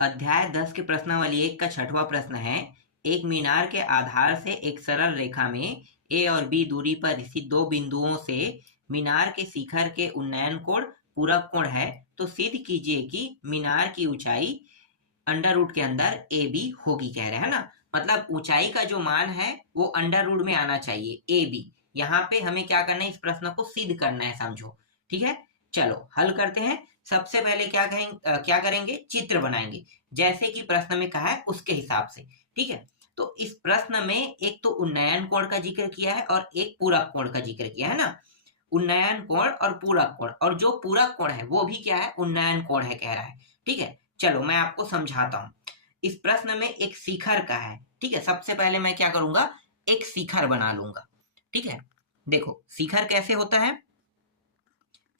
अध्याय 10 के प्रश्नावली 1 का छठवां प्रश्न है। एक मीनार के आधार से एक सरल रेखा में ए और बी दूरी पर स्थित दो बिंदुओं से मीनार के शिखर के उन्नयन कोण पूरक कोण है, तो सिद्ध कीजिए कि मीनार की ऊंचाई अंडर रूट के अंदर ए बी होगी, कह रहे हैं ना। मतलब ऊंचाई का जो मान है वो अंडर रूट में आना चाहिए, ए बी। यहाँ पे हमें क्या करना है, इस प्रश्न को सिद्ध करना है, समझो। ठीक है, चलो हल करते हैं। सबसे पहले क्या करेंगे, चित्र बनाएंगे जैसे कि प्रश्न में कहा है उसके हिसाब से। ठीक है, तो इस प्रश्न में एक तो उन्नयन कोण का जिक्र किया है और एक पूरक कोण का जिक्र किया है ना। उन्नयन कोण और पूरक कोण, और जो पूरक कोण है वो भी क्या है, उन्नयन कोण है, कह रहा है। ठीक है, चलो मैं आपको समझाता हूं। इस प्रश्न में एक शिखर का है। ठीक है, सबसे पहले मैं क्या करूंगा, एक शिखर बना लूंगा। ठीक है, देखो शिखर कैसे होता है।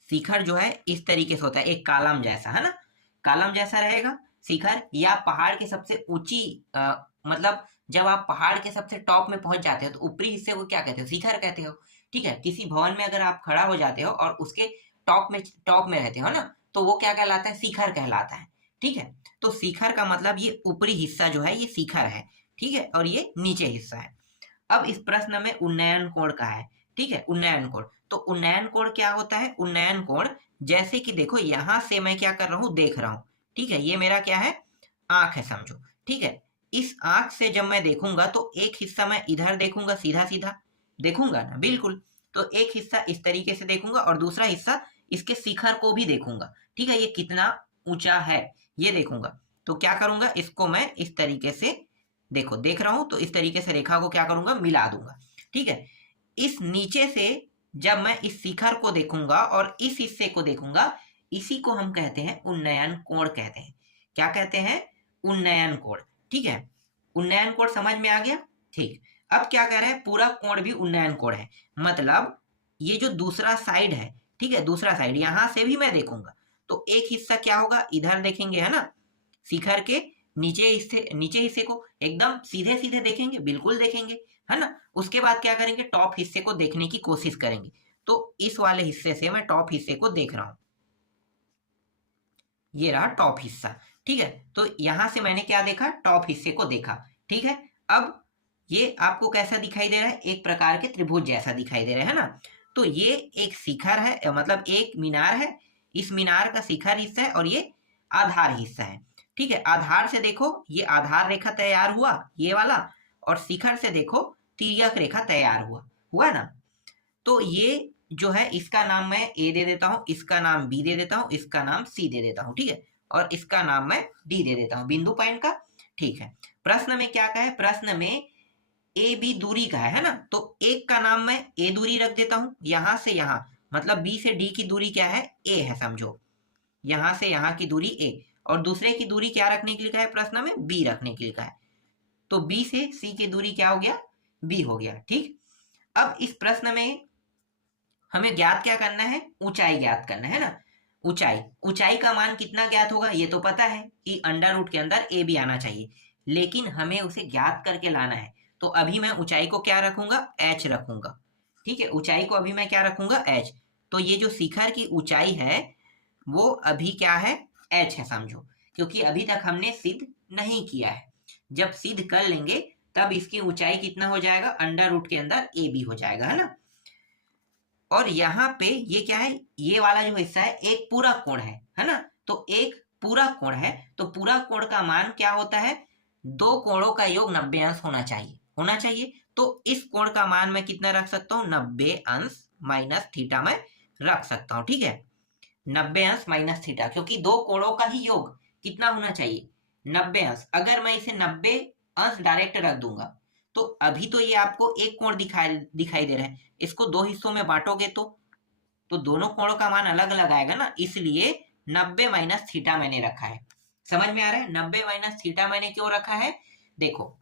शिखर जो है इस तरीके से होता है, एक कॉलम जैसा, है ना। कॉलम जैसा रहेगा शिखर, या पहाड़ के सबसे ऊंची मतलब जब आप पहाड़ के सबसे टॉप में पहुंच जाते हो तो ऊपरी हिस्से को क्या कहते हो, शिखर कहते हो। ठीक है, किसी भवन में अगर आप खड़ा हो जाते हो और उसके टॉप में रहते हो ना, तो वो क्या कहलाता है, शिखर कहलाता है। ठीक है, तो शिखर का मतलब ये ऊपरी हिस्सा जो है ये शिखर है। ठीक है, और ये नीचे हिस्सा है। अब इस प्रश्न में उन्नयन कोण का है। ठीक है, उन्नयन कोण, तो उन्नयन कोण क्या होता है, उन्नयन कोण जैसे कि देखो यहां से मैं क्या कर रहा हूं, देख रहा हूं। ठीक है, ये मेरा क्या है, आंख है, समझो। ठीक है, इस आंख से जब मैं देखूंगा तो एक हिस्सा मैं इधर देखूंगा, सीधा सीधा देखूंगा ना, बिल्कुल। तो एक हिस्सा इस तरीके से देखूंगा और दूसरा हिस्सा इसके शिखर को भी देखूंगा। ठीक है, ये कितना ऊंचा है ये देखूंगा। तो क्या करूंगा, इसको मैं इस तरीके से देखो देख रहा हूं, तो इस तरीके से रेखा को क्या करूंगा, मिला दूंगा। ठीक है, इस नीचे से जब मैं इस शिखर को देखूंगा और इस हिस्से को देखूंगा, इसी को हम कहते हैं उन्नयन कोण कहते हैं। क्या कहते हैं, उन्नयन कोण। ठीक है, उन्नयन कोण समझ में आ गया। ठीक, अब क्या कह रहे हैं, पूरा कोण भी उन्नयन कोण है। मतलब ये जो दूसरा साइड है, ठीक है, दूसरा साइड यहां से भी मैं देखूंगा तो एक हिस्सा क्या होगा, इधर देखेंगे, है ना। शिखर के नीचे हिस्से को एकदम सीधे सीधे देखेंगे, बिल्कुल देखेंगे, है ना। उसके बाद क्या करेंगे, टॉप हिस्से को देखने की कोशिश करेंगे। तो इस वाले हिस्से से मैं टॉप हिस्से को देख रहा हूं, ये रहा टॉप हिस्सा। ठीक है, तो यहां से मैंने क्या देखा, टॉप हिस्से को देखा। ठीक है, अब ये आपको कैसा दिखाई दे रहा है, एक प्रकार के त्रिभुज जैसा दिखाई दे रहा है ना। तो ये एक शिखर है, मतलब एक मीनार है। इस मीनार का शिखर हिस्सा है और ये आधार हिस्सा है। ठीक है, आधार से देखो ये आधार रेखा तैयार हुआ, ये वाला। और शिखर से देखो तिर्यक रेखा तैयार हुआ, हुआ ना। तो ये जो है इसका नाम मैं ए दे देता हूं, इसका नाम बी दे देता हूं, इसका नाम सी दे देता हूं। ठीक है, और इसका नाम मैं डी दे देता हूं, बिंदु पॉइंट का। ठीक है, प्रश्न में क्या कहा है, प्रश्न में ए बी दूरी का है ना। तो एक का नाम मैं ए दूरी रख देता हूं, यहां से यहां, मतलब बी से डी की दूरी क्या है, ए है, समझो। यहां से यहां की दूरी ए, और दूसरे की दूरी क्या रखने के लिए कहा है, प्रश्न में बी रखने के लिए कहा है। तो बी से सी की दूरी क्या हो गया, बी हो गया। ठीक, अब इस प्रश्न में हमें ज्ञात क्या करना है, ऊंचाई ज्ञात करना है ना। ऊंचाई, ऊंचाई का मान कितना ज्ञात होगा, ये तो पता है कि अंडर रूट के अंदर ए भी आना चाहिए, लेकिन हमें उसे ज्ञात करके लाना है। तो अभी मैं ऊंचाई को क्या रखूंगा, एच रखूंगा। ठीक है, ऊंचाई को अभी मैं क्या रखूंगा, एच। तो ये जो शिखर की ऊंचाई है वो अभी क्या है, एच है, समझो। क्योंकि अभी तक हमने सिद्ध नहीं किया है। जब सिद्ध कर लेंगे तब इसकी ऊंचाई कितना हो जाएगा, अंडर रूट के अंदर ए बी हो जाएगा, है ना। और यहाँ पे ये क्या है, ये वाला जो हिस्सा है एक पूरा कोण है ना। तो एक पूरा कोण है, तो पूरा कोण का मान क्या होता है, दो कोणों का योग 90 अंश होना चाहिए, होना चाहिए। तो इस कोण का मान मैं कितना रख सकता हूँ, 90 अंश माइनस थीटा में रख सकता हूँ। ठीक है, 90 अंश माइनस थीटा, क्योंकि दो कोणों का ही योग कितना होना चाहिए, 90 अंश। अगर मैं इसे 90 अंश डायरेक्ट रख दूंगा तो अभी तो ये आपको एक कोण दिखाई दे रहा है, इसको दो हिस्सों में बांटोगे तो दोनों कोणों का मान अलग अलग आएगा ना, इसलिए 90 माइनस थीटा मैंने रखा है। समझ में आ रहा है, 90 माइनस थीटा मैंने क्यों रखा है, देखो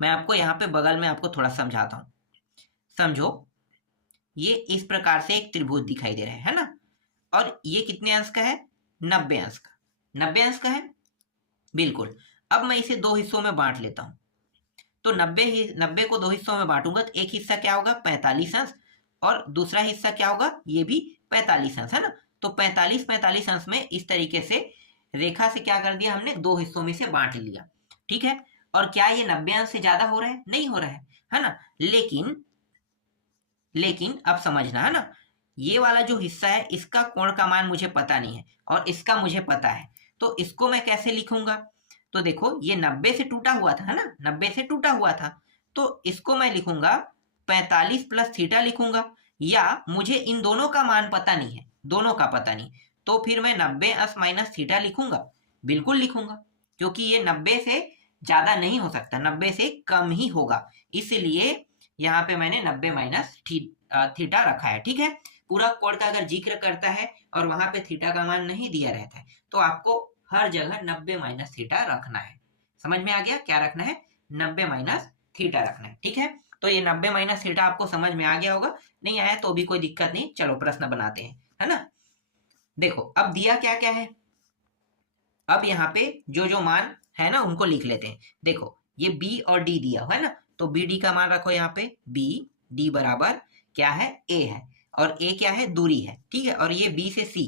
मैं आपको यहाँ पे बगल में आपको थोड़ा समझाता हूँ। समझो, ये इस प्रकार से एक त्रिभुज दिखाई दे रहा है ना। और ये कितने अंश का है, 90 अंश का, 90 अंश का है, बिल्कुल। अब मैं इसे दो हिस्सों में बांट लेता हूँ। तो 90 को दो हिस्सों में बांटूंगा तो एक हिस्सा क्या होगा, 45 अंश, और दूसरा हिस्सा क्या होगा, ये भी 45 अंश, है ना। तो 45 45 अंश में इस तरीके से रेखा से क्या कर दिया हमने, दो हिस्सों में से बांट लिया, ठीक है। और क्या ये 90 अंश से ज्यादा हो रहा है, नहीं हो रहा है ना। लेकिन अब समझना है ना, ये वाला जो हिस्सा है इसका कोण का मान मुझे पता नहीं है और इसका मुझे पता है, तो इसको मैं कैसे लिखूंगा। तो देखो ये 90 से टूटा हुआ था, है ना, 90 से टूटा हुआ था, तो इसको मैं लिखूंगा 45 प्लस थीटा लिखूंगा। या मुझे इन दोनों का मान पता नहीं है, दोनों का पता नहीं, तो फिर मैं 90 अंश माइनस थीटा लिखूंगा, बिल्कुल लिखूंगा, क्योंकि ये 90 से ज्यादा नहीं हो सकता, 90 से कम ही होगा, इसलिए यहाँ पे मैंने 90 माइनस थीटा रखा है, ठीक है। पूरा कोण का अगर जिक्र करता है और वहां पे थीटा का मान नहीं दिया रहता है, तो आपको हर जगह 90 माइनस थीटा रखना है। समझ में आ गया, क्या रखना है, 90 माइनस थीटा रखना है, ठीक है। तो ये 90 माइनस थीटा आपको समझ में आ गया होगा, नहीं आया तो भी कोई दिक्कत नहीं, चलो प्रश्न बनाते हैं, है ना। देखो अब दिया क्या क्या है, अब यहाँ पे जो जो मान है ना उनको लिख लेते हैं। देखो ये बी और डी दिया हुआ है ना, तो बी डी का मान रखो यहाँ पे, बी डी बराबर क्या है, ए है, और ए क्या है, दूरी है, ठीक है। और ये बी से सी,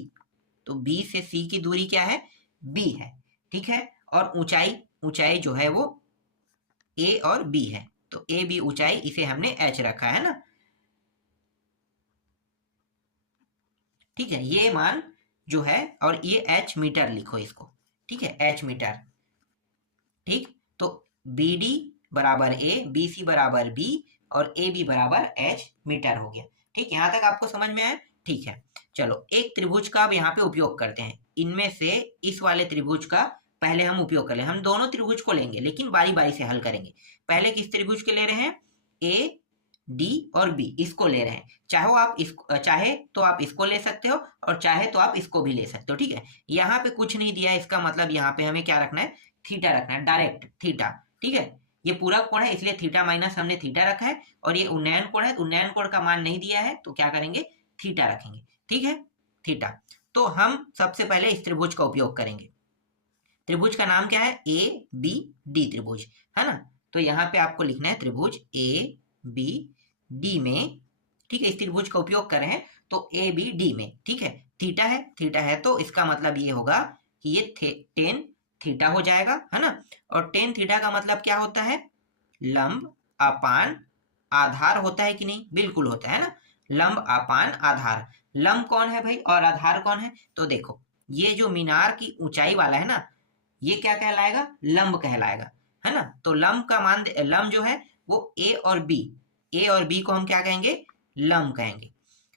तो बी से सी की दूरी क्या है, बी है, ठीक है। और ऊंचाई, ऊंचाई जो है वो ए और बी है, तो ए बी ऊंचाई, इसे हमने एच रखा है ना, ठीक है। ये मान जो है, और ये एच मीटर लिखो इसको, ठीक है, एच मीटर, ठीक। तो बी डी बराबर ए, बी सी बराबर बी, और ए बी बराबर एच मीटर हो गया, ठीक। यहां तक आपको समझ में आया, ठीक है। चलो एक त्रिभुज का अब यहाँ पे उपयोग करते हैं, इनमें से इस वाले त्रिभुज का पहले हम उपयोग कर ले, हम दोनों त्रिभुज को लेंगे लेकिन बारी बारी से हल करेंगे। पहले किस त्रिभुज के ले रहे हैं, ए डी और बी, इसको ले रहे हैं। चाहे तो आप इसको ले सकते हो और चाहे तो आप इसको भी ले सकते हो, ठीक है। यहाँ पे कुछ नहीं दिया, इसका मतलब यहाँ पे हमें क्या रखना है, थीटा रखना है, डायरेक्ट थीटा, ठीक है। ये पूरा कोण है इसलिए थीटा माइनस हमने थीटा रखा है, और ये उन्नयन कोण है तो उन्नयन कोण का मान नहीं दिया है, तो क्या करेंगे, थीटा रखेंगे, ठीक है, थीटा। तो हम सबसे पहले इस त्रिभुज का उपयोग करेंगे। त्रिभुज का नाम क्या है, ए बी डी त्रिभुज, है ना। तो यहाँ पे आपको लिखना है त्रिभुज ए बी डी में, ठीक है, इस त्रिभुज का उपयोग कर रहे हैं तो ए बी डी में, ठीक है। थीटा है, थीटा है तो इसका मतलब ये होगा कि ये टेन थीटा हो जाएगा, है ना। और टेन थीटा का मतलब क्या होता है, लंब अपान आधार होता है कि नहीं, बिल्कुल होता है ना, लंब अपान आधार। लंब कौन है भाई और आधार कौन है, तो देखो ये जो मीनार की ऊंचाई वाला है ना, ये क्या कहलाएगा, लंब कहलाएगा, है ना। तो लंब का मान, लंब जो है वो ए और बी, ए और बी को हम क्या कहेंगे, लंब कहेंगे।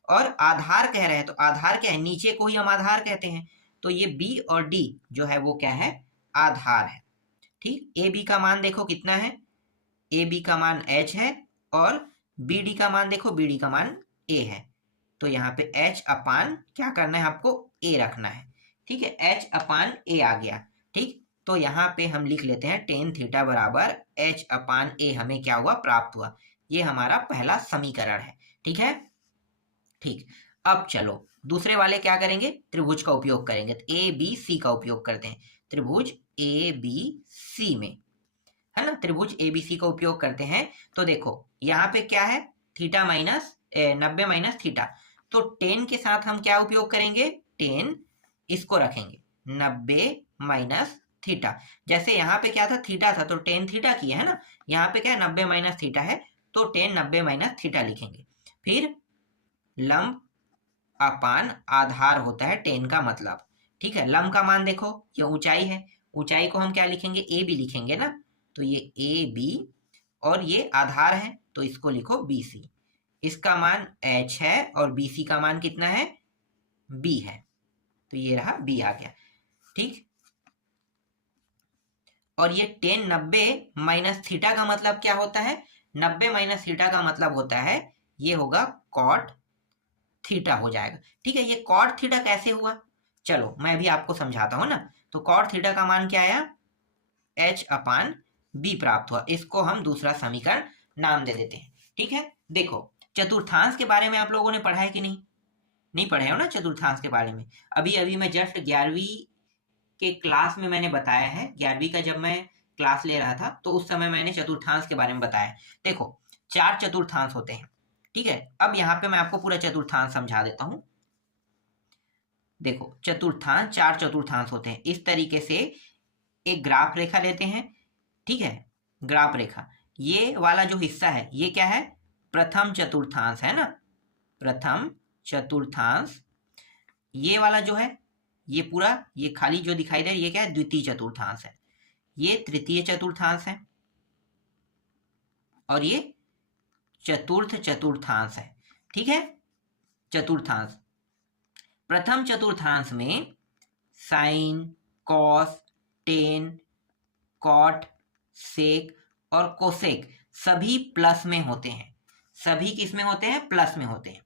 और आधार कह रहे हैं तो आधार क्या है, नीचे को ही हम आधार कहते हैं, तो ये बी और डी जो है वो क्या है, आधार है, ठीक। ए बी का मान देखो कितना है, ए बी का मान एच है, और बी डी का मान देखो, बी डी का मान ए है, तो यहाँ पे एच अपान क्या करना है आपको, ए रखना है, ठीक है, एच अपान ए आ गया, ठीक। तो यहाँ पे हम लिख लेते हैं टेन थीटा बराबर एच अपान ए, हमें क्या हुआ, प्राप्त हुआ, ये हमारा पहला समीकरण है, ठीक है, ठीक। अब चलो दूसरे वाले क्या करेंगे, त्रिभुज का उपयोग करेंगे, तो ए बी सी का उपयोग करते हैं, त्रिभुज ए बी सी में, है ना, त्रिभुज एबीसी का उपयोग करते हैं। तो देखो यहाँ पे क्या है, थीटा माइनस 90 माइनस थीटा, तो टेन के साथ हम क्या उपयोग करेंगे, टेन इसको रखेंगे, 90 माइनस थीटा। जैसे यहाँ पे क्या था, थीटा था तो टेन थीटा किया है ना, यहाँ पे क्या है, 90 माइनस थीटा है तो टेन 90 माइनस थीटा लिखेंगे। फिर लंब अपान आधार होता है टेन का मतलब, ठीक है। लंब का मान देखो ये ऊंचाई है, ऊंचाई को हम क्या लिखेंगे, ए बी लिखेंगे ना, तो ये ए बी, और ये आधार है तो इसको लिखो बी सी, इसका मान एच है और बी सी का मान कितना है, बी है, तो ये रहा बी आ गया, ठीक। और ये टेन 90 माइनस थीटा का मतलब क्या होता है, 90 माइनस थीटा का मतलब होता है ये होगा कॉट थीटा हो जाएगा, ठीक है। ये कॉट थीटा कैसे हुआ, चलो मैं भी आपको समझाता हूँ ना। तो कॉट थीटा का मान क्या आया, एच अपान बी प्राप्त हुआ, इसको हम दूसरा समीकरण नाम दे देते हैं, ठीक है। देखो चतुर्थांश के बारे में आप लोगों ने पढ़ा है कि नहीं, नहीं पढ़े हो ना चतुर्थांश के बारे में, अभी अभी मैं जस्ट 11वीं के क्लास में मैंने बताया है, 11वीं का जब मैं क्लास ले रहा था तो उस समय मैंने चतुर्थांश के बारे में बताया। देखो 4 चतुर्थांश होते हैं, ठीक है। अब यहाँ पे मैं आपको पूरा चतुर्थांश समझा देता हूँ। देखो चतुर्थांश 4 चतुर्थांश होते हैं। इस तरीके से एक ग्राफ रेखा लेते हैं, ठीक है, ग्राफ रेखा। ये वाला जो हिस्सा है ये क्या है, प्रथम चतुर्थांश है ना, प्रथम चतुर्थांश। ये वाला जो है ये पूरा ये खाली जो दिखाई दे रहा है ये क्या है, द्वितीय चतुर्थांश है। ये तृतीय चतुर्थांश है और ये चतुर्थ चतुर्थांश है, ठीक है। चतुर्थांश, प्रथम चतुर्थांश में साइन, कॉस, टेन, कॉट, सेक और कोसेक सभी प्लस में होते हैं। सभी किस में होते हैं, प्लस में होते हैं,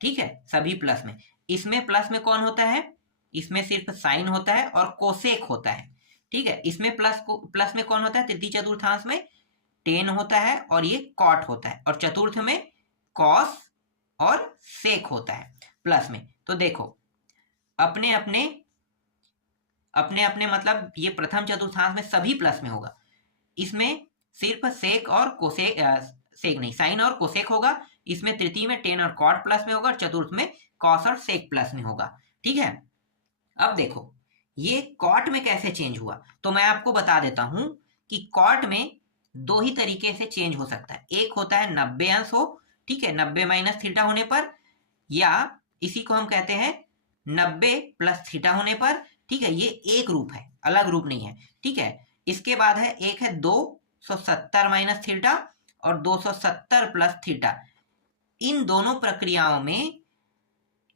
ठीक है, सभी प्लस में। इसमें प्लस में कौन होता है, इसमें सिर्फ साइन होता है और कोसेक होता है, ठीक है। इसमें प्लस में कौन होता है, तृतीय चतुर्थांश में टेन होता है और ये कॉट होता है, और चतुर्थ में कॉस और सेक होता है प्लस में। तो देखो अपने अपने मतलब ये प्रथम चतुर्थांश में सभी प्लस में होगा। इसमें सिर्फ सेक और कोसेक, सेक नहीं, साइन और कोसेक होगा। इसमें तृतीय में टेन और कॉट प्लस में होगा और चतुर्थ में कॉस और सेक प्लस में होगा, ठीक है। अब देखो ये कॉट में कैसे चेंज हुआ, तो मैं आपको बता देता हूं कि कॉट में दो ही तरीके से चेंज हो सकता है। एक होता है 90 अंश हो, ठीक है, 90 माइनस थीटा होने पर, या इसी को हम कहते हैं 90 प्लस थीटा होने पर, ठीक है। ये एक रूप है, अलग रूप नहीं है, ठीक है। इसके बाद है एक है 270 माइनस थीटा और 270 प्लस थीटा। इन दोनों प्रक्रियाओं में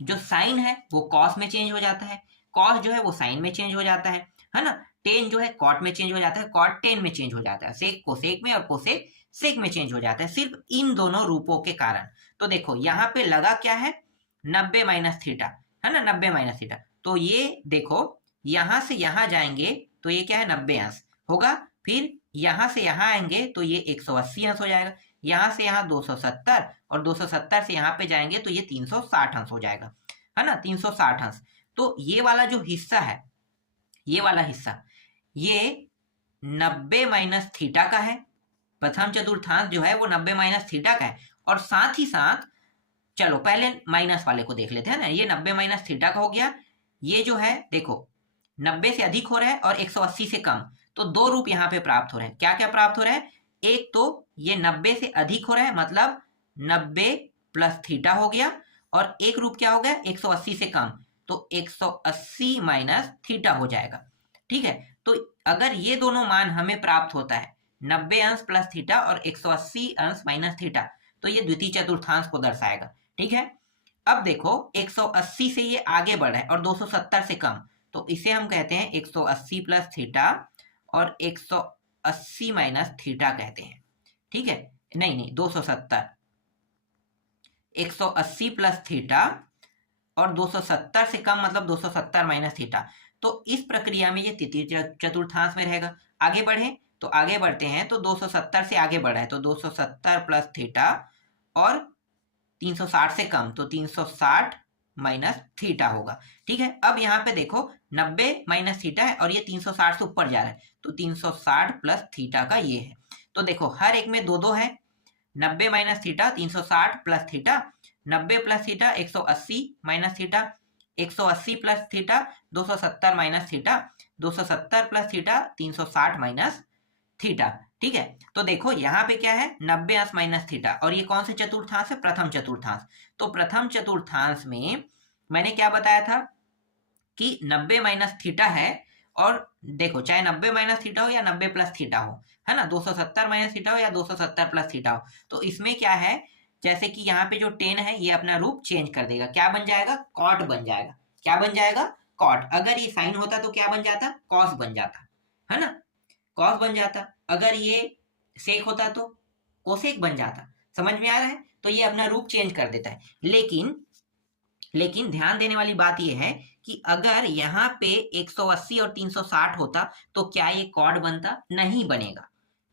जो साइन है वो कॉस में चेंज हो जाता है, कॉस जो है वो साइन में चेंज हो जाता है ना। टेन जो है कॉट में चेंज हो जाता है, कॉट टेन में चेंज हो जाता है, सेक कोसेक में और कोसेक सेक में चेंज हो जाता है, सिर्फ इन दोनों रूपों के कारण। तो देखो यहाँ पे लगा क्या है, 90 माइनस थीटा है ना, 90 माइनस थीटा। तो ये देखो यहां से यहां जाएंगे तो ये क्या है, 90 अंश होगा। फिर यहां से यहां आएंगे तो ये 180 अंश हो जाएगा। यहां से यहां 270 और 270 से यहां पे जाएंगे तो ये 360 अंश हो जाएगा, है ना, 360 अंश। तो ये वाला जो हिस्सा है, ये वाला हिस्सा ये 90 माइनस थीटा का है। प्रथम चतुर्थांश जो है वो 90 माइनस थीटा का है। और साथ ही साथ चलो पहले माइनस वाले को देख लेते हैं ना, ये 90 माइनस थीटा का हो गया। ये जो है देखो 90 से अधिक हो रहा है और 180 से कम, तो दो रूप यहाँ पे प्राप्त हो रहे हैं। क्या क्या प्राप्त हो रहा है, एक तो ये 90 से अधिक हो रहा है मतलब 90 प्लस थीटा हो गया, और एक रूप क्या हो गया 180 से कम, तो 180 माइनस थीटा हो जाएगा, ठीक है। तो अगर ये दोनों मान हमें प्राप्त होता है 90 अंश प्लस थीटा और 180 अंश माइनस थीटा, तो ये द्वितीय चतुर्थांश को दर्शाएगा, ठीक है। अब देखो 180 से ये आगे बढ़ा है और 270 से कम, तो इसे हम कहते हैं 180 प्लस थीटा और 180 माइनस थीटा कहते हैं, ठीक है। नहीं 270, 180 प्लस थीटा और 270 से कम मतलब 270 माइनस थीटा। तो इस प्रक्रिया में ये तृतीय चतुर्थांश में रहेगा। आगे बढ़े तो आगे बढ़ते हैं तो 270 से आगे बढ़ा है तो 270 प्लस थीटा और 360 से कम तो 360 माइनस थीटा होगा, ठीक है। अब यहाँ पे देखो 90 माइनस थीटा है और ये 360 से ऊपर जा रहा है तो 360 प्लस थीटा का ये है। तो देखो हर एक में दो दो है, 90 minus theta 360 plus theta, 90 plus theta 180 minus theta, 180 plus theta 270 minus theta, 270 plus theta 360 minus theta, ठीक है। तो देखो यहाँ पे क्या है 90 अंश माइनस थीटा, और ये कौन से चतुर्थांश है, प्रथम चतुर्थांश। तो प्रथम चतुर्थांश में मैंने क्या बताया था कि 90 माइनस थीटा है, और देखो चाहे 90 माइनस थीटा हो या 90 प्लस थीटा हो, है ना, 270 माइनस थीटा हो या 270 प्लस थीटा हो, तो इसमें क्या है जैसे कि यहाँ पे जो 10 है ये अपना रूप चेंज कर देगा, क्या बन जाएगा, कॉट बन जाएगा। क्या बन जाएगा, कॉट। अगर ये साइन होता तो क्या बन जाता, कॉस बन जाता, है ना, कॉस बन जाता। अगर ये सेक होता तो कोसेक बन जाता। समझ में आ रहा है, तो ये अपना रूप चेंज कर देता है। लेकिन ध्यान देने वाली बात ये है कि अगर यहाँ पे 180 और 360 होता तो क्या ये कॉट बनता, नहीं बनेगा,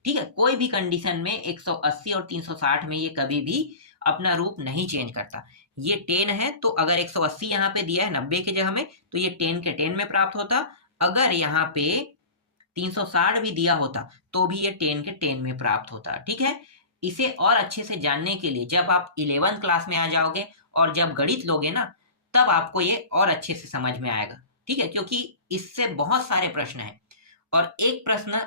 ठीक है। कोई भी कंडीशन में 180 और 360 में ये कभी भी अपना रूप नहीं चेंज करता। ये 10 है तो अगर 180 यहाँ पे दिया है 90 की जगह में तो ये 10 के 10 में प्राप्त होता। अगर यहाँ पे 360 भी दिया होता तो भी ये 10 के 10 में प्राप्त होता, ठीक है। इसे और अच्छे से जानने के लिए जब आप 11th क्लास में आ जाओगे और जब गणित लोगे ना तब आपको ये और अच्छे से समझ में आएगा, ठीक है, क्योंकि इससे बहुत सारे प्रश्न हैं और एक प्रश्न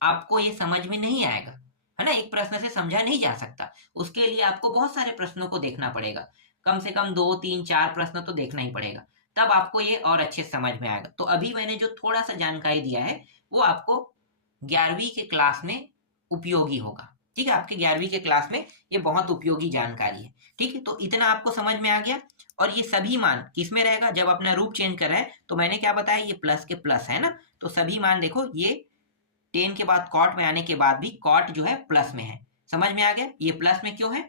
आपको ये समझ में नहीं आएगा, है ना, एक प्रश्न से समझा नहीं जा सकता, उसके लिए आपको बहुत सारे प्रश्नों को देखना पड़ेगा, कम से कम 2 3 4 प्रश्न तो देखना ही पड़ेगा, तब आपको ये और अच्छे से समझ में आएगा। तो अभी मैंने जो थोड़ा सा जानकारी दिया है वो आपको 11वीं के क्लास में उपयोगी होगा, ठीक है, आपके 11वीं के क्लास में ये बहुत उपयोगी जानकारी है, ठीक है। तो इतना आपको समझ में आ गया। और ये सभी मान किस में रहेगा, जब अपना रूप चेंज कर रहा है, तो मैंने क्या बताया, ये प्लस के प्लस है ना, तो सभी मान देखो ये 10 के बाद कॉट में आने के बाद भी कॉट जो है प्लस में है, समझ में आ गया ये प्लस में क्यों है,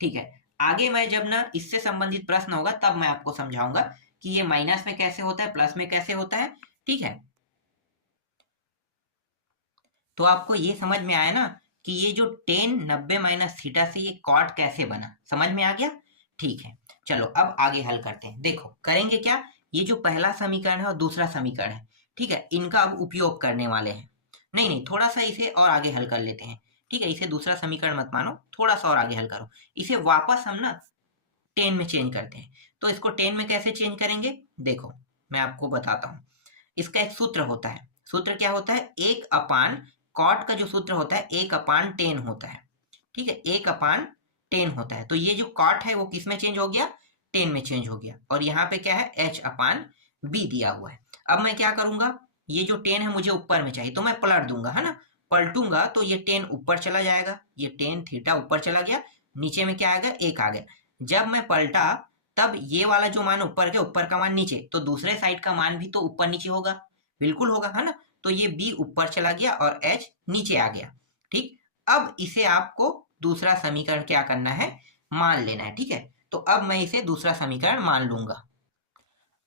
ठीक है। आगे मैं जब ना इससे संबंधित प्रश्न होगा तब मैं आपको समझाऊंगा कि ये माइनस में कैसे होता है, प्लस में कैसे होता है, ठीक है। तो आपको ये समझ में आया ना कि ये जो 10 90 माइनस थीटा से ये कॉट कैसे बना, समझ में आ गया, ठीक है। चलो अब आगे हल करते हैं। देखो करेंगे क्या, ये जो पहला समीकरण है और दूसरा समीकरण है, ठीक है, इनका अब उपयोग करने वाले हैं। नहीं थोड़ा सा इसे और आगे हल कर लेते हैं, ठीक है, इसे दूसरा समीकरण मत मानो, थोड़ा सा और आगे हल करो, इसे वापस हम ना 10 में चेंज करते हैं। तो इसको 10 में कैसे चेंज करेंगे, देखो मैं आपको बताता हूँ। इसका एक सूत्र होता है, सूत्र क्या होता है, 1 अपान कॉट का जो सूत्र होता है 1 अपान 10 होता है, ठीक है, 1 अपान 10 होता है। तो ये जो कॉट है वो किस में चेंज हो गया, 10 में चेंज हो गया, और यहाँ पे क्या है, h अपान b दिया हुआ है। अब मैं क्या करूंगा, ये जो 10 है मुझे ऊपर में चाहिए, तो मैं पलट दूंगा, है ना, पलटूंगा तो ये 10 ऊपर चला जाएगा, ये 10 थीटा ऊपर चला गया, नीचे में क्या आएगा, 1 आ गया। जब मैं पलटा तब ये वाला जो मान ऊपर के ऊपर का मान नीचे, तो दूसरे साइड का मान भी तो ऊपर नीचे होगा, बिल्कुल होगा, है ना, तो ये b ऊपर चला गया और h नीचे आ गया, ठीक। अब इसे आपको दूसरा समीकरण क्या करना है, मान लेना है, ठीक है। तो अब मैं इसे दूसरा समीकरण मान लूंगा।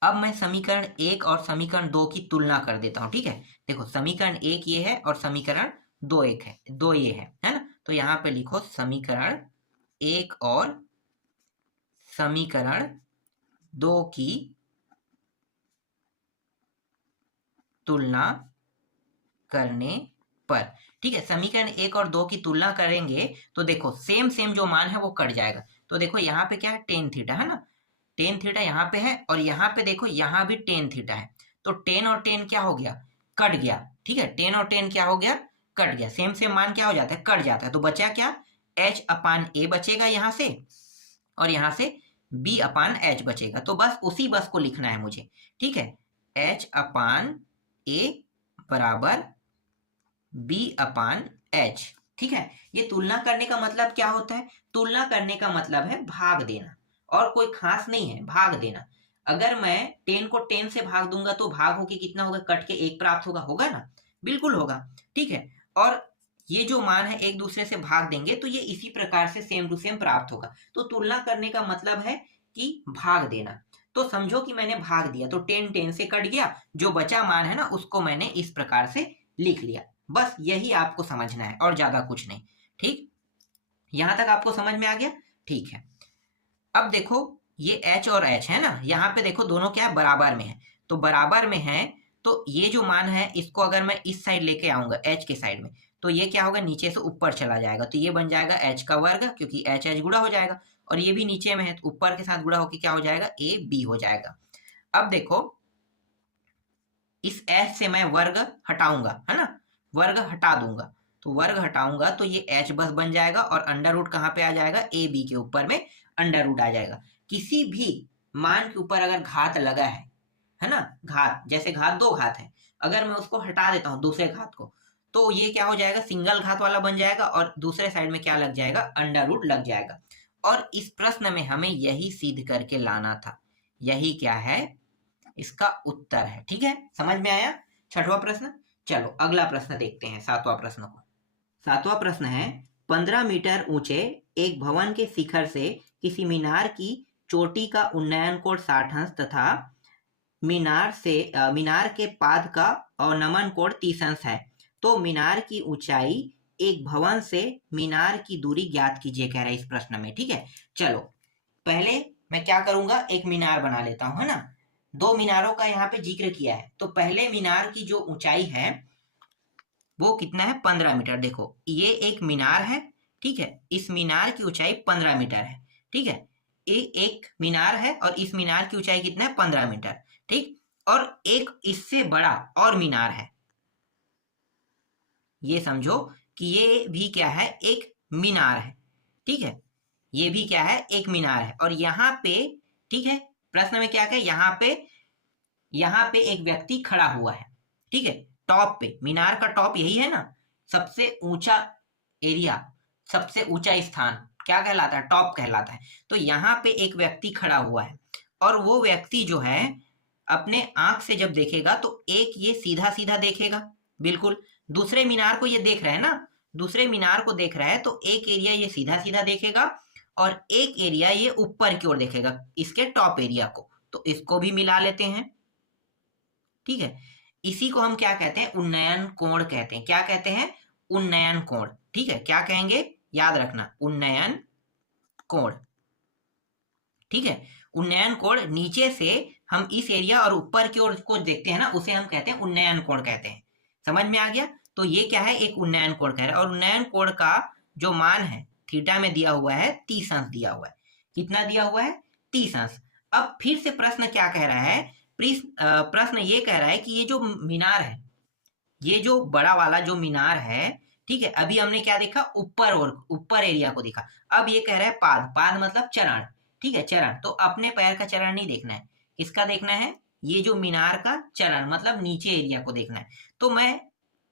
अब मैं समीकरण 1 और समीकरण 2 की तुलना कर देता हूं, ठीक है। देखो समीकरण 1 ये है और समीकरण 2 2 ये है ना, तो यहाँ पे लिखो समीकरण 1 और समीकरण 2 की तुलना करने पर, ठीक है, समीकरण 1 और 2 की तुलना करेंगे तो देखो सेम सेम जो मान है वो कट जाएगा। तो देखो यहाँ पे क्या है, टेन थीटा, है ना, टेन थीटा यहाँ पे है, और यहाँ पे देखो यहाँ भी टेन थीटा है, तो 10 और 10 क्या हो गया, कट गया, ठीक है, 10 और 10 क्या हो गया, कट गया, सेम सेम मान क्या हो जाता है, कट जाता है। तो बचा क्या, h अपान a बचेगा यहाँ से, और यहाँ से b अपान h बचेगा। तो बस उसी बस को लिखना है मुझे, ठीक है, h अपान a बराबर b अपान h, ठीक है। ये तुलना करने का मतलब क्या होता है, तुलना करने का मतलब है भाग देना, और कोई खास नहीं है, भाग देना। अगर मैं 10 को 10 से भाग दूंगा तो भाग होके कितना होगा, कट के 1 प्राप्त होगा, होगा ना, बिल्कुल होगा, ठीक है। और ये जो मान है एक दूसरे से भाग देंगे तो ये इसी प्रकार से सेम टू सेम प्राप्त होगा। तो तुलना करने का मतलब है कि भाग देना। तो समझो कि मैंने भाग दिया, तो 10 10 से कट गया, जो बचा मान है ना उसको मैंने इस प्रकार से लिख लिया। बस यही आपको समझना है और ज्यादा कुछ नहीं, ठीक, यहां तक आपको समझ में आ गया, ठीक है। अब देखो ये h और h है ना, यहाँ पे देखो दोनों क्या है, बराबर में है, तो बराबर में है तो ये जो मान है इसको अगर मैं इस साइड लेके आऊंगा h के साइड में, तो ये क्या होगा, नीचे से ऊपर चला जाएगा, तो ये बन जाएगा h का वर्ग, क्योंकि h h गुणा हो जाएगा, और ये भी नीचे में है तो ऊपर के साथ गुणा होकर क्या हो जाएगा, a b हो जाएगा। अब देखो इस h से मैं वर्ग हटाऊंगा, है ना, वर्ग हटा दूंगा, तो वर्ग हटाऊंगा तो ये h बस बन जाएगा, और अंडर रूट कहाँ पे आ जाएगा, ए बी के ऊपर में अंडर रूट आ जाएगा। किसी भी मान के ऊपर अगर घात लगा है ना, घात, जैसे घात 2 घात है, अगर मैं उसको हटा देता हूँ दूसरे घात को, तो ये क्या हो जाएगा, सिंगल घात वाला बन जाएगा, और दूसरे साइड में क्या लग जाएगा, अंडर रूट लग जाएगा। और इस प्रश्न में हमें यही सिद्ध करके लाना था, यही क्या है, इसका उत्तर है, ठीक है, समझ में आया छठवां प्रश्न। चलो अगला प्रश्न देखते हैं, सातवां प्रश्न को। सातवां प्रश्न है, 15 मीटर ऊंचे एक भवन के शिखर से किसी मीनार की चोटी का उन्नयन कोण 60 अंश तथा मीनार के पाद का अवनमन कोण 30 अंश है, तो मीनार की ऊंचाई एक भवन से मीनार की दूरी ज्ञात कीजिए, कह रहा है इस प्रश्न में, ठीक है। चलो पहले मैं क्या करूंगा, एक मीनार बना लेता हूं, है ना, 2 मीनारों का यहाँ पे जिक्र किया है, तो पहले मीनार की जो ऊंचाई है वो कितना है, 15 मीटर। देखो ये एक मीनार है, ठीक है, इस मीनार की ऊंचाई 15 मीटर है, ठीक है। एक मीनार है और इस मीनार की ऊंचाई कितना है 15 मीटर, ठीक। और एक इससे बड़ा और मीनार है, ये समझो कि ये भी क्या है, एक मीनार है, ठीक है। ये भी क्या है, एक मीनार है। और यहाँ पे, ठीक है, प्रश्न में क्या है, यहाँ पे एक व्यक्ति खड़ा हुआ है, ठीक है। टॉप पे, मीनार का टॉप यही है ना, सबसे ऊंचा एरिया, सबसे ऊंचा स्थान क्या कहलाता है, टॉप कहलाता है। तो यहाँ पे एक व्यक्ति खड़ा हुआ है और वो व्यक्ति जो है अपने आंख से जब देखेगा तो एक ये सीधा सीधा देखेगा, बिल्कुल। दूसरे मीनार को ये देख रहा है ना, दूसरे मीनार को देख रहा है तो एक एरिया ये सीधा सीधा देखेगा और एक एरिया ये ऊपर की ओर देखेगा, इसके टॉप एरिया को। तो इसको भी मिला लेते हैं, ठीक है। इसी को हम क्या कहते हैं, उन्नयन कोण कहते हैं। क्या कहते हैं, उन्नयन कोण, ठीक है। क्या कहेंगे, याद रखना, उन्नयन कोण, ठीक है। उन्नयन कोण, नीचे से हम इस एरिया और ऊपर की ओर को देखते हैं ना, उसे हम कहते हैं उन्नयन कोण कहते हैं। समझ में आ गया। तो ये क्या है, एक उन्नयन कोण कह रहा है। और उन्नयन कोण का जो मान है थीटा में दिया हुआ है 30 अंश दिया हुआ है। कितना दिया हुआ है, 30 अंश। अब फिर से प्रश्न क्या कह रहा है, प्रश्न ये कह रहा है कि ये जो मीनार है, ये जो बड़ा वाला जो मीनार है, ठीक है, अभी हमने क्या देखा, ऊपर और ऊपर एरिया को देखा। अब ये कह रहा है पाद, पाद मतलब चरण, ठीक है, चरण। तो अपने पैर का चरण नहीं देखना है, किसका देखना है, ये जो मीनार का चरण मतलब नीचे एरिया को देखना है। तो मैं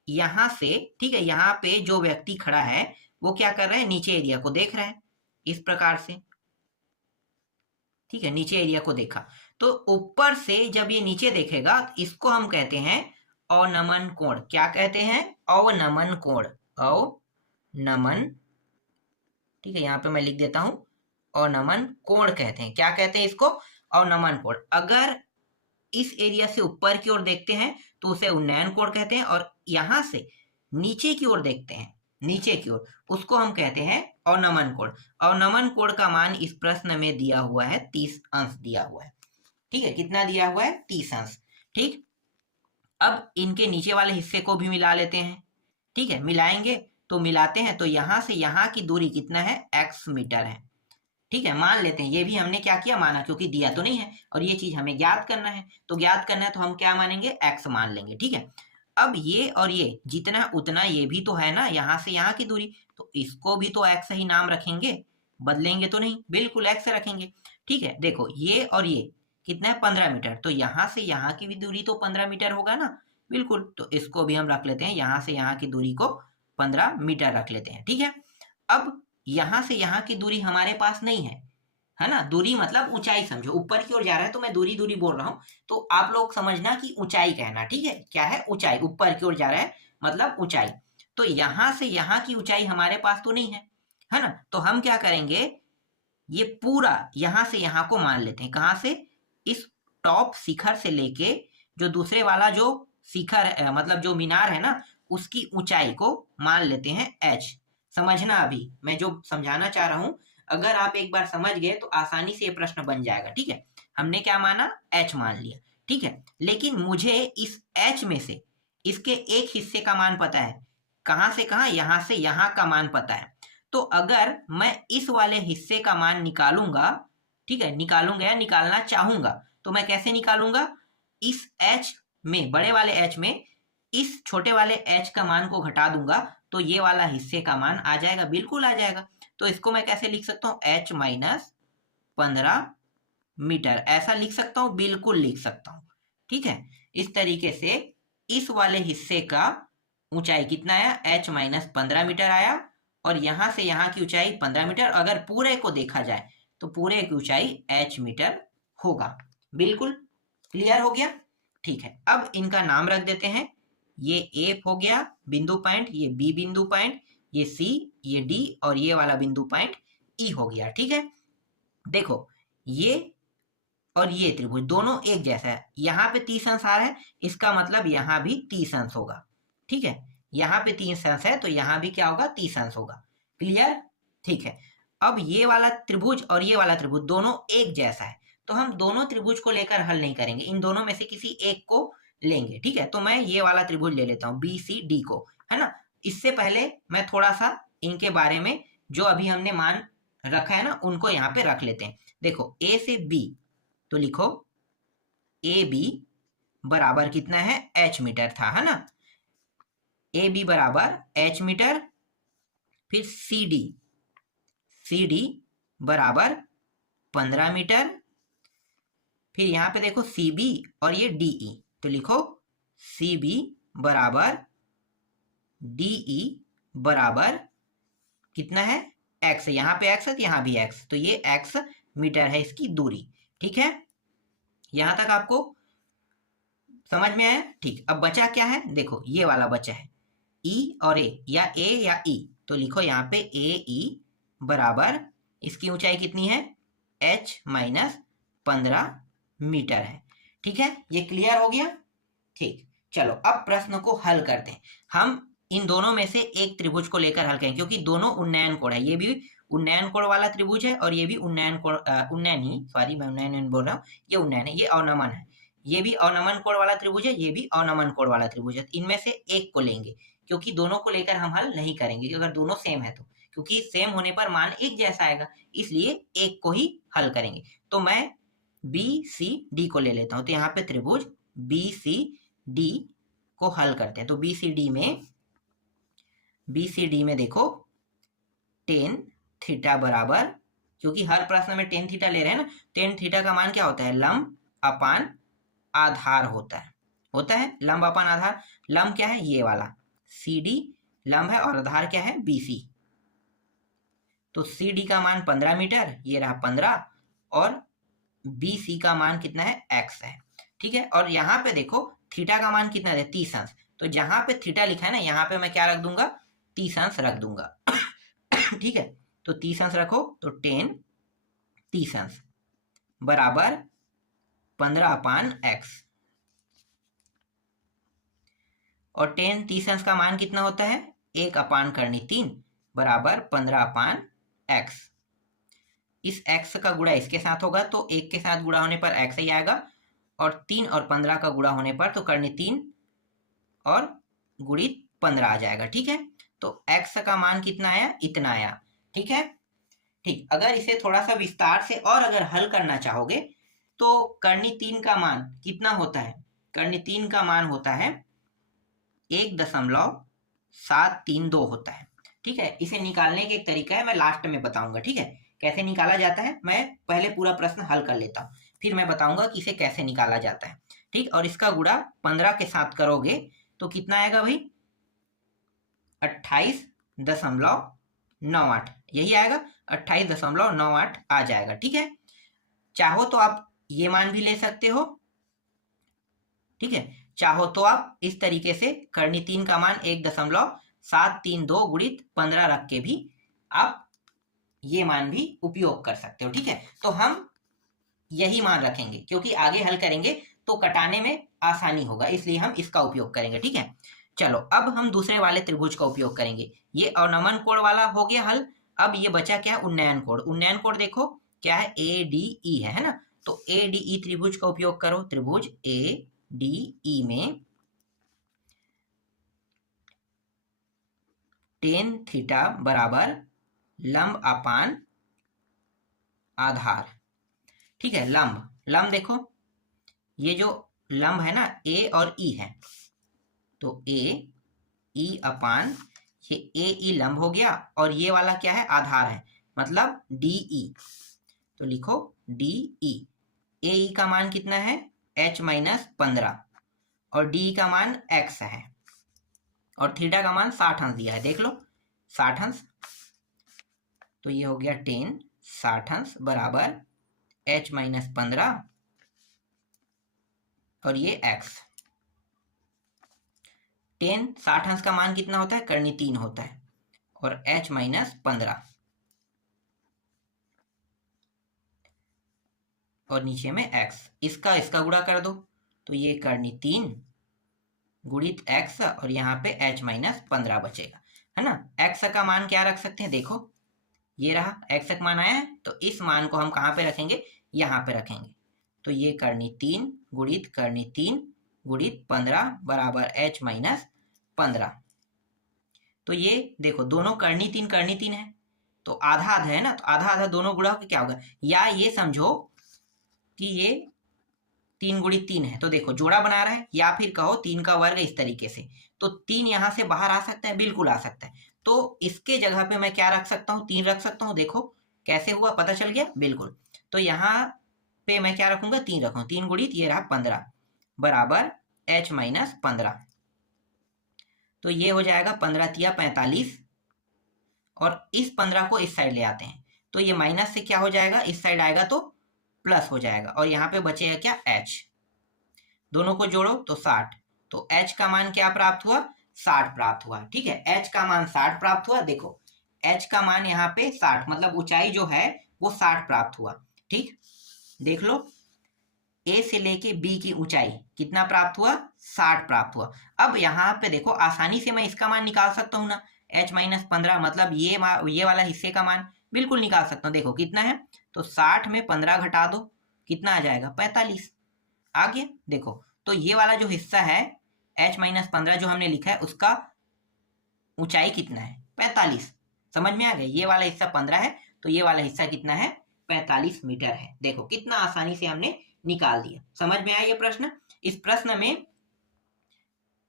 यहां से, ठीक है, यहाँ पे जो व्यक्ति खड़ा है वो क्या कर रहा है, नीचे एरिया को देख रहा है इस प्रकार से, ठीक है, नीचे एरिया को देखा। तो ऊपर से जब ये नीचे देखेगा, इसको हम कहते हैं अवनमन कोण। क्या कहते हैं, अवनमन कोण, अवनमन, ठीक है, यहाँ पे मैं लिख देता हूं, अवनमन कोण कहते हैं। क्या कहते हैं इसको, अवनमन कोण। अगर इस एरिया से ऊपर की ओर देखते हैं तो उसे उन्नयन कोण कहते हैं, और यहां से नीचे की ओर देखते हैं, नीचे की ओर, उसको हम कहते हैं अवनमन कोण। अवनमन कोण का मान इस प्रश्न में दिया हुआ है 30 अंश दिया हुआ है, ठीक है। कितना दिया हुआ है, 30 अंश, ठीक। अब इनके नीचे वाले हिस्से को भी मिला लेते हैं, ठीक है। मिलाएंगे तो मिलाते हैं, तो यहां से यहां की दूरी कितना है, x मीटर है, ठीक है। मान लेते हैं, ये भी हमने क्या किया, माना, क्योंकि दिया तो नहीं है और ये चीज हमें ज्ञात करना है। तो ज्ञात करना है तो हम क्या मानेंगे, x मान लेंगे, ठीक है। अब ये और ये जितना उतना ये भी तो है ना, यहाँ से यहाँ की दूरी, तो इसको भी तो x ही नाम रखेंगे, बदलेंगे तो नहीं, बिल्कुल x रखेंगे, ठीक है। देखो ये और ये कितना है, 15 मीटर। तो यहाँ से यहाँ की भी दूरी तो 15 मीटर होगा ना, बिल्कुल। तो इसको भी हम रख लेते हैं, यहाँ से यहाँ की दूरी को 15 मीटर रख लेते हैं, ठीक है। अब यहाँ से यहाँ की दूरी हमारे पास नहीं है ना, दूरी मतलब ऊंचाई समझो, ऊपर की ओर जा रहा है तो मैं दूरी दूरी बोल रहा हूँ, तो आप लोग समझना कि ऊंचाई कहना, ठीक है। क्या है, ऊंचाई, ऊपर की ओर जा रहा है मतलब ऊंचाई। तो यहाँ से यहाँ की ऊंचाई हमारे पास तो नहीं है ना। तो हम क्या करेंगे, ये पूरा यहाँ से यहाँ को मान लेते हैं, कहाँ से, इस टॉप शिखर से लेके जो दूसरे वाला जो शिखर मतलब जो मीनार है ना, उसकी ऊंचाई को मान लेते हैं h। समझना, अभी मैं जो समझाना चाह रहा हूं, अगर आप एक बार समझ गए तो आसानी से ये प्रश्न बन जाएगा, ठीक है। हमने क्या माना, h मान लिया, ठीक है। लेकिन मुझे इस h में से इसके एक हिस्से का मान पता है, कहां से कहां, यहां से यहां का मान पता है। तो अगर मैं इस वाले हिस्से का मान निकालूंगा, ठीक है, निकालूंगा या निकालना चाहूंगा, तो मैं कैसे निकालूंगा, इस h में, बड़े वाले h में इस छोटे वाले h का मान को घटा दूंगा तो ये वाला हिस्से का मान आ जाएगा, बिल्कुल आ जाएगा। तो इसको मैं कैसे लिख सकता हूँ, h माइनस 15 मीटर, ऐसा लिख सकता हूँ, बिल्कुल लिख सकता हूँ, ठीक है। इस तरीके से इस वाले हिस्से का ऊंचाई कितना आया, h माइनस 15 मीटर आया, और यहां से यहां की ऊंचाई 15 मीटर। अगर पूरे को देखा जाए तो पूरे की ऊंचाई h मीटर होगा, बिल्कुल क्लियर हो गया, ठीक है। अब इनका नाम रख देते हैं, ये A हो गया बिंदु पॉइंट, ये B बिंदु पॉइंट, ये C, ये D, और ये वाला बिंदु पॉइंट E हो गया, ठीक है। देखो ये और ये त्रिभुज दोनों एक जैसा है, यहाँ पे 30 अंश आ रहा है, इसका मतलब यहाँ भी 30 अंश होगा, ठीक है। यहाँ पे 30 अंश है तो यहाँ भी क्या होगा, 30 अंश होगा, क्लियर, ठीक है। अब ये वाला त्रिभुज और ये वाला त्रिभुज दोनों एक जैसा है, तो हम दोनों त्रिभुज को लेकर हल नहीं करेंगे, इन दोनों में से किसी एक को लेंगे, ठीक है। तो मैं ये वाला त्रिभुज ले लेता हूँ BCD को, है ना। इससे पहले मैं थोड़ा सा इनके बारे में जो अभी हमने मान रखा है ना, उनको यहाँ पे रख लेते हैं। देखो ए से बी, तो लिखो ए बी बराबर कितना है, h मीटर था, है ना। ए बी बराबर h मीटर, फिर सी डी बराबर 15 मीटर, फिर यहाँ पे देखो सी बी और ये डी ई, तो लिखो सी बी बराबर डी ई बराबर कितना है, x है, यहाँ पे x है तो यहाँ भी x, तो ये x मीटर है इसकी दूरी। ठीक है, यहाँ तक आपको समझ में आया। ठीक, अब बचा क्या है, देखो ये वाला बचा है E और A, या A या E, तो लिखो यहाँ पे ए ई बराबर इसकी ऊंचाई कितनी है, h माइनस 15 मीटर है। ठीक है, ये क्लियर हो गया। ठीक, चलो अब प्रश्न को हल करते हैं। हम इन दोनों में से एक त्रिभुज को लेकर हल करेंगे, क्योंकि दोनों उन्नयन कोण है, ये भी उन्नयन कोण वाला त्रिभुज है और ये भी उन्नयन कोण, उन्नयन ही, सॉरी मैं उन्नयन बोल रहा हूँ, ये उन्नयन है, ये अवनमन है। ये भी अवनमन कोण वाला त्रिभुज है, ये भी अवनमन कोण वाला त्रिभुज है। इनमें से एक को लेंगे, क्योंकि दोनों को लेकर हम हल नहीं करेंगे अगर दोनों सेम है तो, क्योंकि सेम होने पर मान एक जैसा आएगा, इसलिए एक को ही हल करेंगे। तो मैं बी सी डी को ले लेता हूं, तो यहाँ पे त्रिभुज बी सी डी को हल करते हैं। तो बी सी डी में देखो टेन थीटा बराबर, क्योंकि हर प्रश्न में टेन थीटा ले रहे हैं ना, टेन थीटा का मान क्या होता है, लंब अपान आधार होता है लंब अपान आधार। लंब क्या है, ये वाला सी डी लंब है, और आधार क्या है, बी सी। तो सी डी का मान 15 मीटर, ये रहा 15, और बी सी का मान कितना है, x है। ठीक है, और यहाँ पे देखो थीटा का मान कितना है, 30 अंश। तो जहां पे थीटा लिखा है ना, यहाँ पे मैं क्या रख दूंगा, 30 अंश रख दूंगा। ठीक है, तो 30 अंश रखो, तो 10 30 अंश बराबर 15 अपान x, और 10 30 अंश का मान कितना होता है, 1 अपान करनी 3 बराबर 15 अपान x। इस x का गुणा इसके साथ होगा, तो 1 के साथ गुणा होने पर x ही आएगा, और 3 और 15 का गुणा होने पर तो करनी 3 और गुणित 15 आ जाएगा। ठीक है, तो x का मान कितना आया, इतना आया। ठीक है, ठीक, अगर इसे थोड़ा सा विस्तार से और अगर हल करना चाहोगे तो करनी 3 का मान कितना होता है, करनी 3 का मान होता है 1.732 होता है। ठीक है, इसे निकालने के एक तरीका है, मैं लास्ट में बताऊंगा। ठीक है, कैसे निकाला जाता है, मैं पहले पूरा प्रश्न हल कर लेता हूँ, फिर मैं बताऊंगा कि इसे कैसे निकाला जाता है। ठीक, और इसका गुणा 15 के साथ करोगे तो कितना आएगा भाई, 28.98, यही आएगा, 28.98 आ जाएगा। ठीक है, चाहो तो आप ये मान भी ले सकते हो। ठीक है, चाहो तो आप इस तरीके से करनी 3 का मान 1.732 गुणित 15 रख के भी आप ये मान भी उपयोग कर सकते हो। ठीक है, तो हम यही मान रखेंगे, क्योंकि आगे हल करेंगे तो कटाने में आसानी होगा, इसलिए हम इसका उपयोग करेंगे। ठीक है, चलो अब हम दूसरे वाले त्रिभुज का उपयोग करेंगे। ये अवनमन कोण वाला हो गया हल। अब ये बचा क्या, उन्नयन कोण। उन्नयन कोण देखो क्या है, ए डी ई है ना, तो ए डी ई त्रिभुज का उपयोग करो। त्रिभुज ए डी ई में टेन थीटा बराबर लंब अपान आधार। ठीक है, लंब देखो, ये जो लंब है ना, ए और ई है, तो ए ई अपान ये ए ई लंब हो गया, और ये वाला क्या है, आधार है, मतलब डी ई। तो लिखो डी ई, ए ई का मान कितना है, h माइनस 15, और डी का मान x है, और थीटा का मान 60 अंश दिया है, देख लो 60 अंश। तो ये हो गया 10 60 अंश बराबर h माइनस 15 और ये x। 10 60 अंश का मान कितना होता है, करनी 3 होता है, और h माइनस 15, और नीचे में x। इसका गुणा कर दो, तो ये करनी 3 गुणित x, और यहाँ पे h माइनस 15 बचेगा, है ना। x का मान क्या रख सकते हैं, देखो ये रहा x का मान आया है, तो इस मान को हम कहाँ पे रखेंगे, यहाँ पे रखेंगे। तो ये करनी 3 गुणित करनी 3 गुणित 15 बराबर h माइनस 15। तो ये देखो दोनों करनी 3 है, तो आधा आधा है ना, तो आधा आधा दोनों गुणा होकर क्या होगा, या ये समझो कि ये 3 × 3 है, तो देखो जोड़ा बना रहा है, या फिर कहो 3 का वर्ग इस तरीके से, तो 3 यहां से बाहर आ सकता है, बिल्कुल आ सकता है। तो इसके जगह पे मैं क्या रख सकता हूँ, 3 रख सकता हूँ। देखो कैसे हुआ, पता चल गया, बिल्कुल। तो यहाँ पे मैं क्या रखूंगा, 3 रखूंगा। 3 गुणित ये रहा 15 बराबर h माइनस 15। तो ये हो जाएगा 15 तिया 45, और इस 15 को इस साइड ले आते हैं, तो ये माइनस से क्या हो जाएगा, इस साइड आएगा तो प्लस हो जाएगा, और यहाँ पे बचेगा क्या, h। दोनों को जोड़ो तो 60, तो h का मान क्या प्राप्त हुआ, 60 प्राप्त हुआ। ठीक है, h का मान 60 प्राप्त हुआ। देखो h का मान यहाँ पे 60, मतलब ऊंचाई जो है वो 60 प्राप्त हुआ। ठीक, देख लो a से लेके b की ऊंचाई कितना प्राप्त हुआ, 60 प्राप्त हुआ। अब यहाँ पे देखो आसानी से मैं इसका मान निकाल सकता हूँ ना, h माइनस 15, मतलब ये वाला हिस्से का मान बिल्कुल निकाल सकता हूँ। देखो कितना है, तो 60 में 15 घटा दो, कितना आ जाएगा, 45 आ गया। देखो तो ये वाला जो हिस्सा है h माइनस 15 जो हमने लिखा है, उसका ऊंचाई कितना है, 45। समझ में आ गया, ये वाला हिस्सा 15 है, तो ये वाला हिस्सा कितना है, 45 मीटर है। देखो कितना आसानी से हमने निकाल दिया। समझ में आया ये प्रश्न। इस प्रश्न में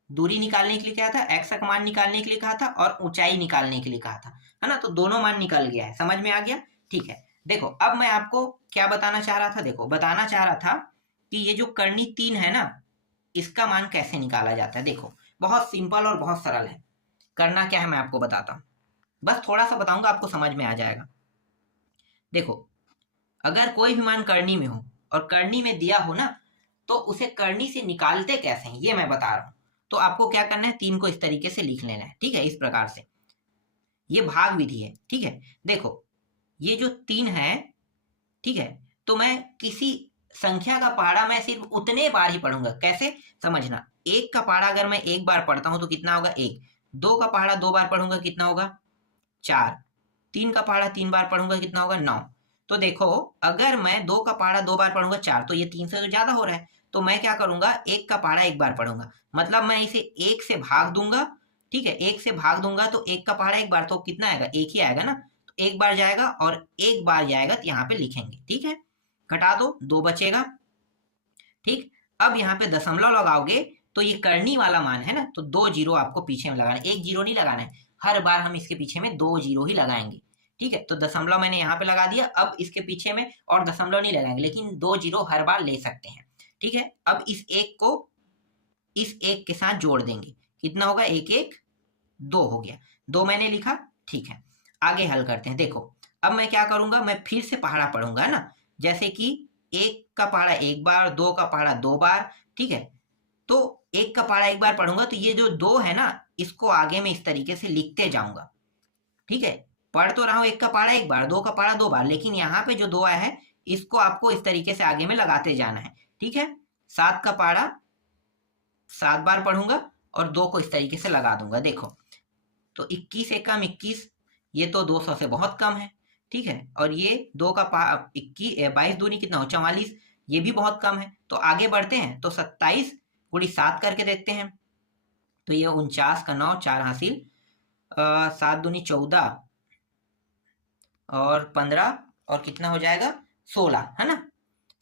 दूरी निकालने के लिए क्या था, x का मान निकालने के लिए कहा था, और ऊंचाई निकालने के लिए कहा था, है ना। तो दोनों मान निकल गया है, समझ में आ गया। ठीक है, देखो अब मैं आपको क्या बताना चाह रहा था, देखो बताना चाह रहा था कि ये जो कर्णी 3 है ना, इसका मान कैसे निकाला जाता है। देखो बहुत सिंपल और बहुत सरल है। करना क्या है मैं आपको बताता हूँ, बस थोड़ा सा बताऊंगा, आपको समझ में आ जाएगा। देखो अगर कोई भी मान कर्णी में हो और कर्णी में दिया हो ना, तो उसे कर्णी से निकालते कैसे हैं ये मैं बता रहा हूं। तो आपको क्या करना है, 3 को इस तरीके से लिख लेना है। ठीक है, इस प्रकार से, ये भाग विधि है। ठीक है, देखो ये जो 3 है, ठीक है, तो मैं किसी संख्या का पहाड़ा मैं सिर्फ उतने बार ही पढ़ूंगा। कैसे, समझना, 1 का पहाड़ा अगर मैं 1 बार पढ़ता हूं तो कितना होगा, 1। 2 का पहाड़ा 2 बार पढ़ूंगा, कितना होगा, 4। 3 का पहाड़ा 3 बार पढ़ूंगा, कितना होगा, 9। तो देखो अगर मैं 2 का पहाड़ा 2 बार पढ़ूंगा 4, तो ये 3 से तो ज्यादा हो रहा है। तो मैं क्या करूंगा, 1 का पहाड़ा 1 बार पढ़ूंगा, मतलब मैं इसे 1 से भाग दूंगा। ठीक है, 1 से भाग दूंगा तो 1 का पहाड़ा 1 बार, तो कितना आएगा, 1 ही आएगा ना। तो 1 बार जाएगा और 1 बार जाएगा, तो यहाँ पे लिखेंगे। ठीक है, घटा दो, 2 बचेगा। ठीक, अब यहाँ पे दशमलव लगाओगे तो ये करनी वाला मान है ना, तो 2 जीरो आपको पीछे में लगाना है, 1 जीरो नहीं लगाना है। हर बार हम इसके पीछे में 2 जीरो ही लगाएंगे। ठीक है, तो दशमलव मैंने यहाँ पे लगा दिया। अब इसके पीछे में और दशमलव नहीं लगाएंगे, लेकिन 2 जीरो हर बार ले सकते हैं। ठीक है, अब इस 1 को इस 1 के साथ जोड़ देंगे, कितना होगा, 1 1 2 हो गया। 2 मैंने लिखा। ठीक है, आगे हल करते हैं। देखो अब मैं क्या करूंगा, मैं फिर से पहाड़ा पढ़ूंगा, है ना। जैसे कि 1 का पहाड़ा 1 बार, 2 का पहाड़ा 2 बार। ठीक है, तो 1 का पहाड़ा 1 बार पढ़ूंगा, तो ये जो 2 है ना, इसको आगे में इस तरीके से लिखते जाऊंगा। ठीक है, पढ़ तो रहा हूं 1 का पहाड़ा 1 बार, 2 का पहाड़ा 2 बार, लेकिन यहाँ पे जो 2 आया है इसको आपको इस तरीके से आगे में लगाते जाना है। ठीक है, 7 का पहाड़ा 7 बार पढ़ूंगा और 2 को इस तरीके से लगा दूंगा। देखो तो 21 एकम 21, ये तो 200 से बहुत कम है। ठीक है, और ये 2 का 22 दूनी कितना हो, 44, ये भी बहुत कम है। तो आगे बढ़ते हैं, तो 27 गुणी 7 करके देखते हैं। तो ये 49 का 9, 4 हासिल, 7 दूनी 14 और 15, और कितना हो जाएगा, 16, है ना।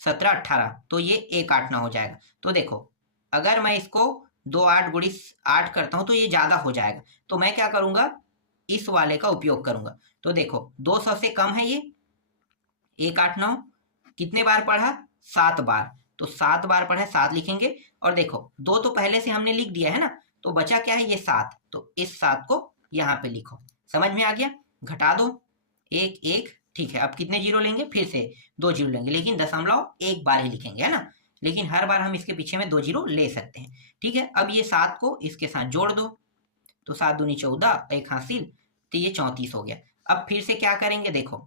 17 18, तो ये 1 8 9 हो जाएगा। तो देखो अगर मैं इसको 2 8 गुणी 8 करता हूं तो ये ज्यादा हो जाएगा, तो मैं क्या करूंगा, इस वाले का उपयोग करूंगा। तो देखो 200 से कम है ये, 1 8 9 कितने बार पढ़ा, 7 बार, तो 7 बार पढ़ा, 7 लिखेंगे। और देखो 2 तो पहले से हमने लिख दिया है ना, तो बचा क्या है, ये 7, तो इस 7 को यहाँ पे लिखो। समझ में आ गया, घटा दो, 1 1। ठीक है, अब कितने जीरो लेंगे, फिर से 2 जीरो लेंगे, लेकिन दशमलव 1 बार ही लिखेंगे, है ना। लेकिन हर बार हम इसके पीछे में 2 जीरो ले सकते हैं। ठीक है, अब ये 7 को इसके साथ जोड़ दो, तो 7 दूनी 14, 1 हासिल, तो ये 34 हो गया। अब फिर से क्या करेंगे, देखो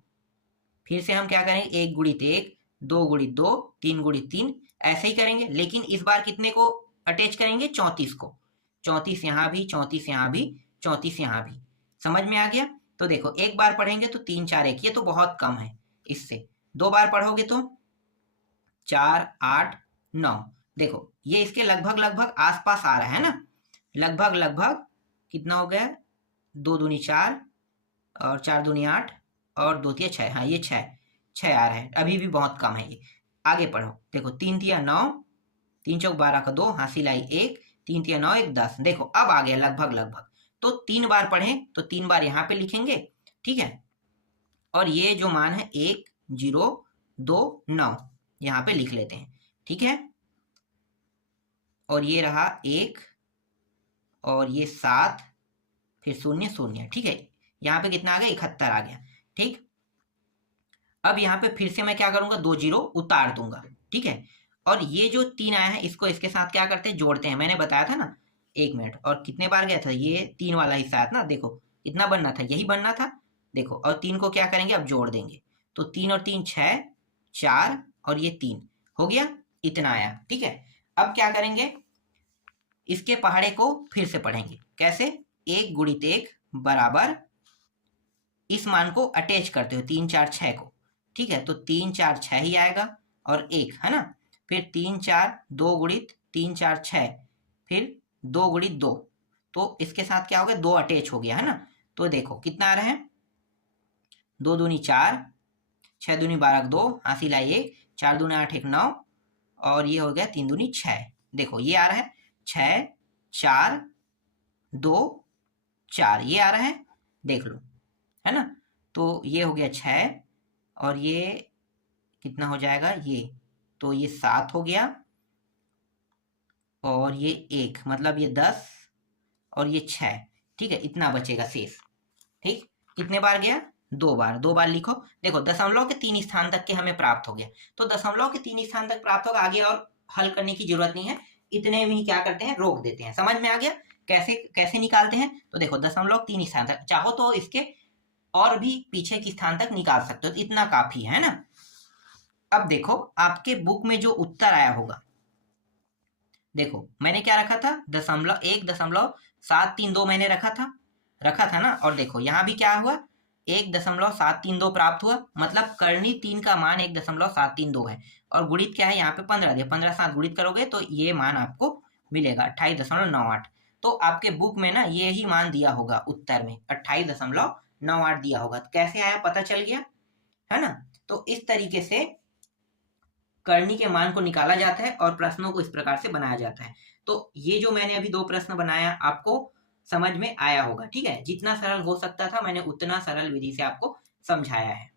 फिर से हम क्या करेंगे, 1 गुणित 1, 2 गुणित 2, 3 गुणित 3, ऐसे ही करेंगे। लेकिन इस बार कितने को अटैच करेंगे, 34 को। 34 यहाँ भी, 34 यहाँ भी, 34 यहाँ भी। समझ में आ गया। तो देखो 1 बार पढ़ेंगे तो 3 4 1, ये तो बहुत कम है। इससे 2 बार पढ़ोगे तो 4 8 9, देखो ये इसके लगभग लगभग आसपास आ रहा है ना, लगभग कितना हो गया, 2 दूनी 4 और 4 दूनी 8, और 2 तिया 6, हाँ ये 6 आ रहा है, अभी भी बहुत कम है ये। आगे पढ़ो, देखो 3 तिया 9, 3 चौक 12 का 2, हासिल आई 1, 3 तिया 9 1 10। देखो अब आ गया लगभग लगभग। तो 3 बार पढ़ें तो 3 बार यहाँ पे लिखेंगे, ठीक है। और ये जो मान है 1 0 2 9 यहाँ पे लिख लेते हैं, ठीक है। और ये रहा 1 और ये 7 फिर 0 0, ठीक है। यहाँ पे कितना आ गया, 71 आ गया, ठीक। अब यहाँ पे फिर से मैं क्या करूंगा, 2 जीरो उतार दूंगा, ठीक है। और ये जो 3 आया है इसको इसके साथ क्या करते हैं, जोड़ते हैं। मैंने बताया था ना, 1 मिनट। और कितने बार गया था, ये 3 वाला हिस्सा है ना, देखो कितना बनना था, यही बनना था, देखो। और 3 को क्या करेंगे, अब जोड़ देंगे। तो 3 और 3 6, 4 और ये 3 हो गया, इतना आया, ठीक है। अब क्या करेंगे, इसके पहाड़े को फिर से पढ़ेंगे। कैसे, 1 गुणित 1 बराबर, इस मान को अटैच करते हो 3 4 6 को, ठीक है। तो 3 4 6 ही आएगा और 1 है ना। फिर 3 4 2 गुणित 3 4 6, फिर 2 गुणित 2, तो इसके साथ क्या हो गया, 2 अटैच हो गया है ना। तो देखो कितना आ रहा है, 2 दूनी 4, 6 दूनी 12 2, हासिल आई 1, 4 दूनी 8 1 9, और ये हो गया 3 दूनी 6। देखो ये आ रहा है 6 4 2 4, ये आ रहा है, देख लो, है ना। तो ये हो गया 6 और ये कितना हो जाएगा, ये तो ये 7 हो गया और ये 1, मतलब ये 10 और ये 6, ठीक है। इतना बचेगा शेष, ठीक। कितने बार गया, 2 बार। 2 बार लिखो, देखो दशमलव के 3 स्थान तक के हमें प्राप्त हो गया। तो दशमलव के 3 स्थान तक प्राप्त होगा, आगे और हल करने की जरूरत नहीं है, इतने में ही क्या करते हैं, रोक देते हैं। समझ में आ गया कैसे कैसे निकालते हैं। तो देखो दशमलव 3 स्थान तक, चाहो तो इसके और भी पीछे की स्थान तक निकाल सकते हो, तो इतना काफी है ना। अब देखो आपके बुक में जो उत्तर आया होगा, देखो मैंने क्या रखा था, 1.732 मैंने रखा था ना। और देखो यहाँ भी क्या हुआ, 1.732 प्राप्त हुआ, मतलब करनी 3 का मान 1.732 है। और गुणित क्या है, यहाँ पे 15 दिया, 15 साथ गुणित करोगे तो ये मान आपको मिलेगा 28.98। तो आपके बुक में ना ये ही मान दिया होगा, उत्तर में 28.98 दिया होगा। तो कैसे आया पता चल गया, है ना। तो इस तरीके से करनी के मान को निकाला जाता है और प्रश्नों को इस प्रकार से बनाया जाता है। तो ये जो मैंने अभी 2 प्रश्न बनाया आपको समझ में आया होगा, ठीक है। जितना सरल हो सकता था मैंने उतना सरल विधि से आपको समझाया है।